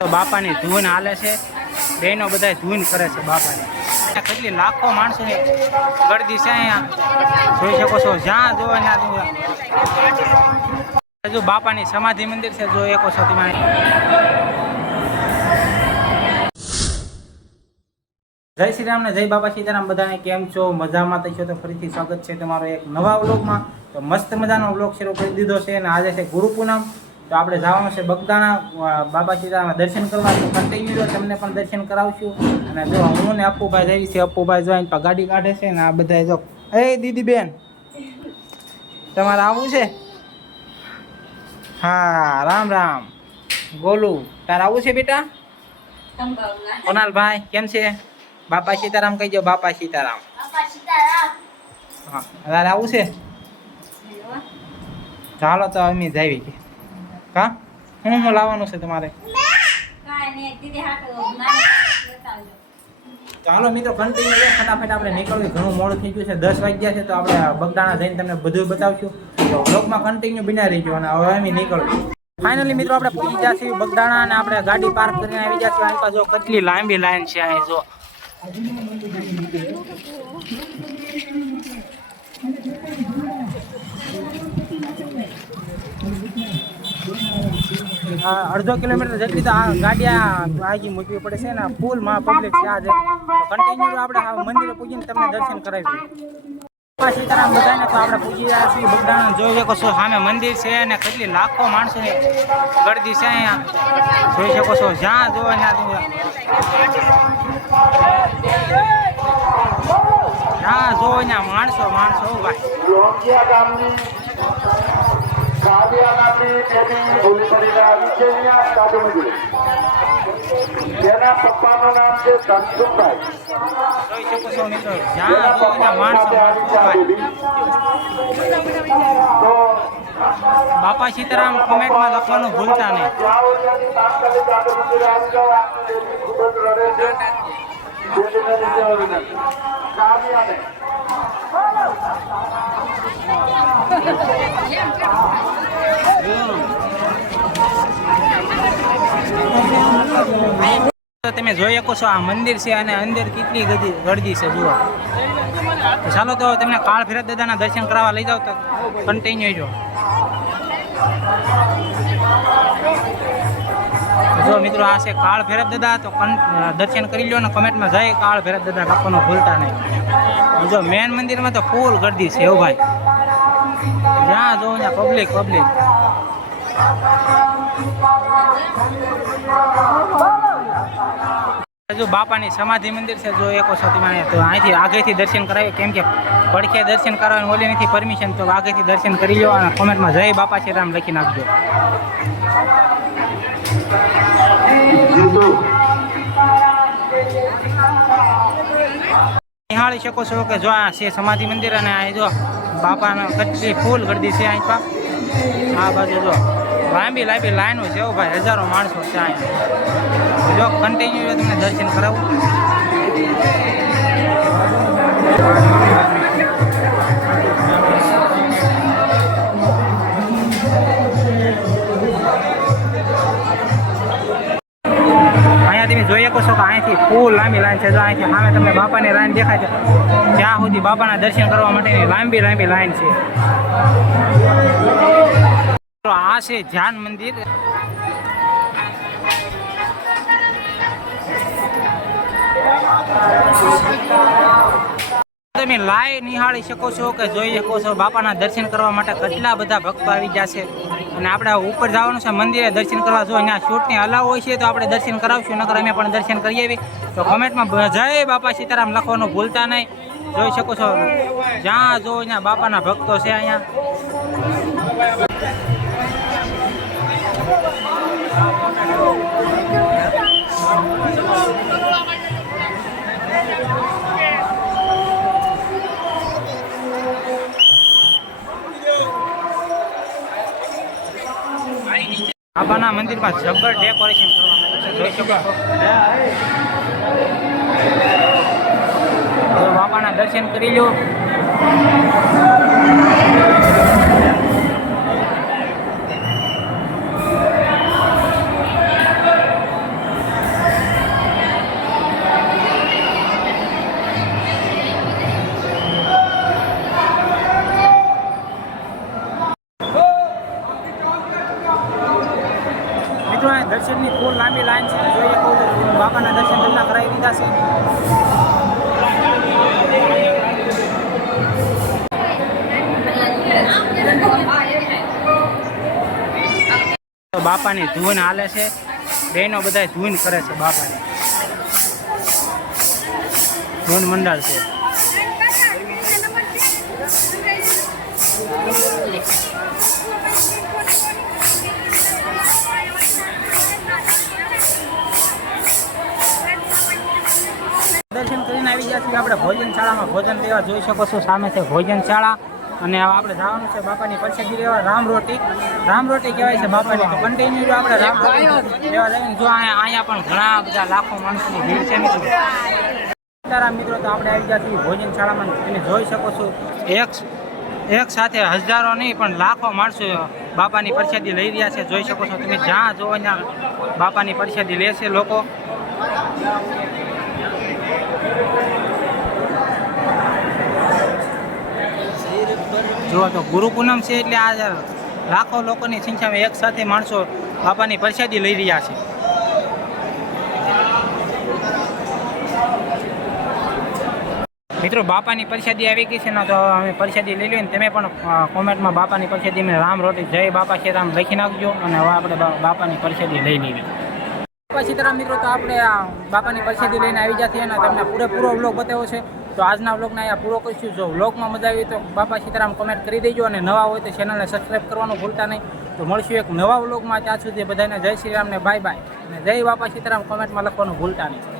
તો બાપાની ધૂન હાલે છે, બહેનો બધા ધૂન કરે છે બાપાની. કેટલી લાખો માણસોની ગળદી છે અહીંયા, જોઈ શકો છો. જ્યાં જોવો ત્યાં જો બાપાની સમાધિ મંદિર છે, જો શકો છો તમે. જય શ્રી રામ ને જય બાપા સીતારામ. બધાને કેમ છો? મજામાં થશો તો ફરીથી સ્વાગત છે તમારો એક નવા વ્લોગમાં. તો મસ્ત મજાનો વ્લોગ શરૂ કરી દીધો છે અને આજે છે ગુરુ પૂનમ. તો આપણે જવાનું છે બગદાણા બાબા સીતારામના દર્શન કરવા. તો કન્ટિન્યુ તમને પણ દર્શન કરાવશું. અને જો હું ને અપ્પુભાઈ જઈએ છીએ. અપ્પુભાઈ જોઈને પણ ગાડી કાઢે છે ને આ બધા જો. એ દીદી બેન, તમારે આવવું છે? હા, રામ રામ. બોલું, તારે આવવું છે બેટા? કોનાલભાઈ કેમ છે? બાપા સીતારામ કહી દો. બાપા સીતારામ. હા, તારે આવું છે? ચાલો તો અમે જઈએ કે કા હું લાવવાનું છે તમારે? ચાલો મિત્રો કન્ટિન્યુ ફટાફટ આપણે નીકળવું. ઘણું મોડું થઈ ગયું છે, 10 વાગ્યા છે. તો આપણે બગદાણા જઈને તમને બધું બતાવશું. તો બ્લોગમાં કન્ટિન્યુ બિના રહીજો. અને હવે અમે નીકળવું. ફાઇનલી મિત્રો આપણે પહોંચી ગયા છીએ બગદાણા અને આપણે ગાડી પાર્ક કરીને આવી ગયા છીએ. અહીં જો કેટલી લાંબી લાઈન છે અહીં જો. અડધો કિલોમીટર જેટલી તો આ ગાડી આગી મૂકવી પડે છે ને ફૂલ માં પબ્લિક છે આજે. કન્ટિન્યુ આપણે મંદિરે પૂજીને તમને દર્શન કરાવીશું. સીતારામ બધાને તો આપણે પૂજી રહ્યા છીએ બગદાણા. જોઈ શકો છો સામે મંદિર છે અને કેટલી લાખો માણસોની ગળદી છે અહીંયા, જોઈ શકો છો. જ્યાં જોવો ત્યાં જોવો ત્યાં માણસો ભાઈ. તેના પપ્પાનું નામ છે ધનસુખભાઈ. જોઈ શકો છો મિત્રો, જ્યાં જોવો ત્યાં માણસો ભાઈ. બાપા સીતારામ કોમેન્ટમાં લખવાનું ભૂલતા નહીં. તમે જોઈ શકો છો આ મંદિર છે અને અંદર કેટલી ગળદી છે જુઓ. ચાલો તો તમને કાળ ભૈરવ દાદાના દર્શન કરાવવા લઈ જાવ. તો કન્ટિન્યુ જો મિત્રો આ છે કાળ ભૈરવ દાદા. તો દર્શન કરી લો અને કમેન્ટમાં જય કાળ ભૈરવ દાદા લખવાનું ભૂલતા નહીં. જો મેન મંદિરમાં તો ફૂલ ગળદી છે એવું ભાઈ. જ્યાં જોવો ત્યાં પબ્લિક. જો બાપાની સમાધિ મંદિર છે, જો એક વખત તો અહીંથી આગળથી દર્શન કરાવીએ. કેમ કે પડખે દર્શન કરવાની ઓલી નથી પરમિશન. તો આગળથી દર્શન કરી લો અને કોમેન્ટમાં જય બાપા સીતારામ લખી નાખજો. નિહાળી શકો છો કે જો આ છે સમાધિ મંદિર અને અહીં જો બાપાના કેટલી ફૂલ ગળદી છે. અહીં પા આ બાજુ જો લાંબી લાઈનો છે ભાઈ. હજારો માણસો છે અહીંયા. જો કન્ટિન્યુ તમને દર્શન કરાવું. અહીંયા તમે જોઈ શકો છો કે અહીંથી ફૂલ લાંબી લાઈન છે. જો અહીંથી સામે તમને બાપાની લાઈન દેખાય છે, ત્યાં સુધી બાપાના દર્શન કરવા માટેની લાંબી લાઈન છે. આ છે ધ્યાન મંદિર. તમે લાઈવ નિહાળી શકો છો કે જોઈ શકો છો બાપાના દર્શન કરવા માટે કેટલા બધા ભક્તો આવી ગયા છે. અને આપણે ઉપર જવાનું છે મંદિરે દર્શન કરવા. જો અહીંયા શૂટની અલાવ હોય છે તો આપણે દર્શન કરાવશું, નકર અમે પણ દર્શન કરી આવી. તો કોમેન્ટમાં જય બાપા સીતારામ લખવાનું ભૂલતા નહીં. જોઈ શકો છો જ્યાં જો અહીંયા બાપાના ભક્તો છે અહીંયા. બાપાના મંદિરમાં જબર ડેકોરેશન કરવામાં આવ્યું છે, જોઈ શકો છો. બાપાના દર્શન કરી લો. દર્શનની ફૂલ લાંબી લાઈન છે. જોઈએ કહું તો બાપાના દર્શન તેમના કરાવી દીધા છે. તો બાપાની ધૂન હાલે છે. બહેનો બધા ધૂન કરે છે. બાપાની ધૂન મંડળ છે. દર્શન કરીને આવી ગયા છીએ આપણે ભોજનશાળામાં. ભોજન લેવા જોઈ શકો છો સામે છે ભોજનશાળા. અને આપણે જવાનું છે બાપાની પ્રસાદી લેવા. રામ રોટી કહેવાય છે બાપાની. તો કન્ટિન્યુ આપણે રામ રોટી લેવા જઈએ. જો અહીંયા પણ ઘણા બધા લાખો માણસોની ભીડ છે મિત્રો. સીતારામ મિત્રો, તો આપણે આવી ગયા છીએ ભોજનશાળામાં. તમે જોઈ શકો છો એક સાથે હજારો નહીં પણ લાખો માણસો બાપાની પ્રસાદી લઈ રહ્યા છે. જોઈ શકો છો તમે. જ્યાં જોવો ત્યાં બાપાની પ્રસાદી લે છે લોકો. જુઓ તો ગુરુ પૂનમ છે એટલે આ લાખો લોકોની સંખ્યામાં એક સાથે માણસો બાપાની પ્રસાદી લઈ રહ્યા છે. મિત્રો, બાપાની પ્રસાદી આવી ગઈ છે ને, તો અમે પ્રસાદી લઈ લઈએ ને. તમે પણ કોમેન્ટમાં બાપાની પ્રસાદી મેં રામ રોટી જય બાપા સીતારામ લખી નાખજો. અને હવે આપણે બાપાની પ્રસાદી લઈ લેવી. બાપા સીતારામ મિત્રો, તો આપણે બાપાની પ્રસાદી લઈને આવી જતી અને તમને પૂરેપૂરો વ્લોગ બતાવ્યો છે. તો આજના વ્લોગને અહીંયા પૂરો કરીશું. જો વ્લોગમાં મજા આવી તો બાપા સીતારામ કમેન્ટ કરી દેજો. અને નવા હોય તો ચેનલને સબસ્ક્રાઈબ કરવાનું ભૂલતા નહીં. તો મળશું એક નવા વ્લોગમાં. ત્યાં સુધી બધાને જય શ્રી રામ ને બાય બાય. અને જય બાપા સીતારામ કમેન્ટમાં લખવાનું ભૂલતા નહીં.